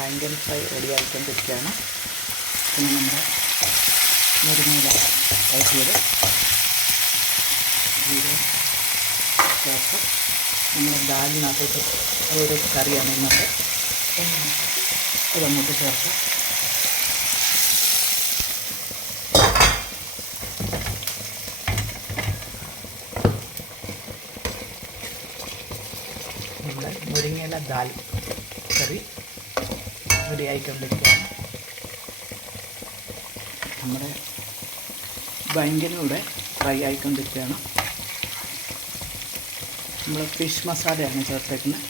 ബാങ്കൻ fry ready ആയിക്കൊണ്ടിരിക്കുകയാണ്. പിന്നെ നമ്മുടെ മുരിങ്ങയില വഴറ്റിയത് ജീരകം ചേർത്ത് നമ്മൾ ദാലിനകത്തോട്ട് ഒരു കറിയാണ് ഇന്നത്തെ. അതങ്ങോട്ട് ചേർത്ത് നമ്മുടെ മുരിങ്ങയില ദാൽ കറി റെഡി ആയിക്കൊണ്ടിരിക്കുകയാണ്. നമ്മുടെ ബാങ്കനിലൂടെ ഫ്രൈ ആയിക്കൊണ്ടിരിക്കുകയാണ്. നമ്മൾ ഫിഷ് മസാലയാണ് ചേർത്തേക്കുന്നത്.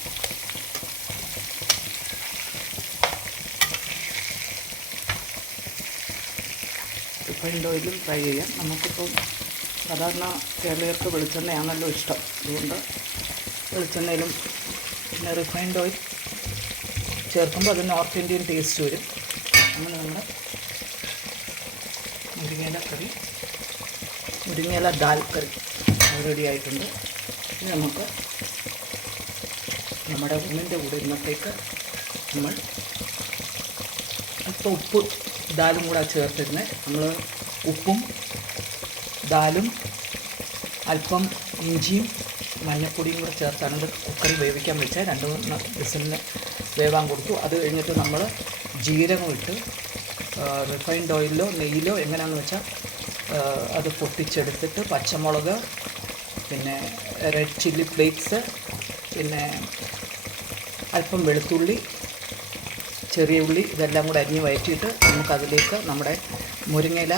റിഫൈൻഡ് ഓയിലും ഫ്രൈ ചെയ്യാം. നമുക്കിപ്പം സാധാരണ കേരളീയർക്ക് വെളിച്ചെണ്ണയാണല്ലോ ഇഷ്ടം. അതുകൊണ്ട് വെളിച്ചെണ്ണയിലും പിന്നെ റിഫൈൻഡ് ഓയിൽ ചേർക്കുമ്പോൾ അത് നോർത്ത് ഇന്ത്യൻ ടേസ്റ്റ് വരും. അങ്ങനെ നമ്മുടെ മുരിങ്ങയില ദാൽ കറി റെഡി ആയിട്ടുണ്ട്. ഇനി നമുക്ക് നമ്മുടെ ഊണിൻ്റെ കൂടെ ഇന്നത്തേക്ക് നമ്മൾ അല്പം ഉപ്പ് ദാലും കൂടെ ചേർത്തിരുന്നത്. നമ്മൾ ഉപ്പും ദാലും അല്പം ഇഞ്ചിയും മഞ്ഞൾപ്പൊടിയും കൂടെ ചേർത്താണ് ഇത് കുക്കറിൽ വേവിക്കാൻ വെച്ചാൽ 2-3 വിസിലിന് വേവാൻ കൊടുത്തു. അത് കഴിഞ്ഞിട്ട് നമ്മൾ ജീരകം ഇട്ട് റിഫൈൻഡ് ഓയിലിലോ നെയ്യിലോ എങ്ങനെയാണെന്ന് വെച്ചാൽ അത് പൊട്ടിച്ചെടുത്തിട്ട് പച്ചമുളക്, പിന്നെ റെഡ് ചില്ലി ഫ്ലേക്സ്, പിന്നെ അല്പം വെളുത്തുള്ളി, ചെറിയ ഉള്ളി ഇതെല്ലാം കൂടെ അരിഞ്ഞ് വഴറ്റിയിട്ട് നമുക്കതിലേക്ക് നമ്മുടെ മുരിങ്ങയില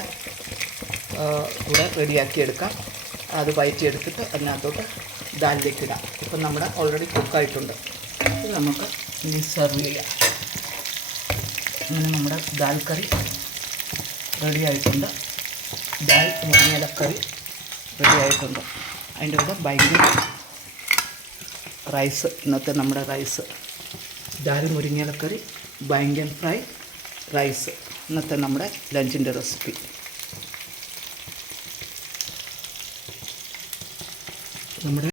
കൂടെ റെഡിയാക്കിയെടുക്കാം. അത് വഴറ്റിയെടുത്തിട്ട് അതിനകത്തോട്ട് ദാലിലേക്ക് ഇടാം. ഇപ്പം നമ്മുടെ ഓൾറെഡി കുക്കായിട്ടുണ്ട്. ഇത് നമുക്ക് ഇനി സെർവ് ചെയ്യാം. അങ്ങനെ നമ്മുടെ ദാൽ കറി റെഡി ആയിട്ടുണ്ട്. ദാൽ മുരിങ്ങയില കറി റെഡി ആയിട്ടുണ്ട്. അതിൻ്റെ കൂടെ ബാങ്കൻ റൈസ്, ഇന്നത്തെ നമ്മുടെ റൈസ് ദാൽ മുരിങ്ങയില കറി, ബാങ്കൻ ഫ്രൈ, റൈസ് ഇന്നത്തെ നമ്മുടെ ലഞ്ചിൻ്റെ റെസിപ്പി. നമ്മുടെ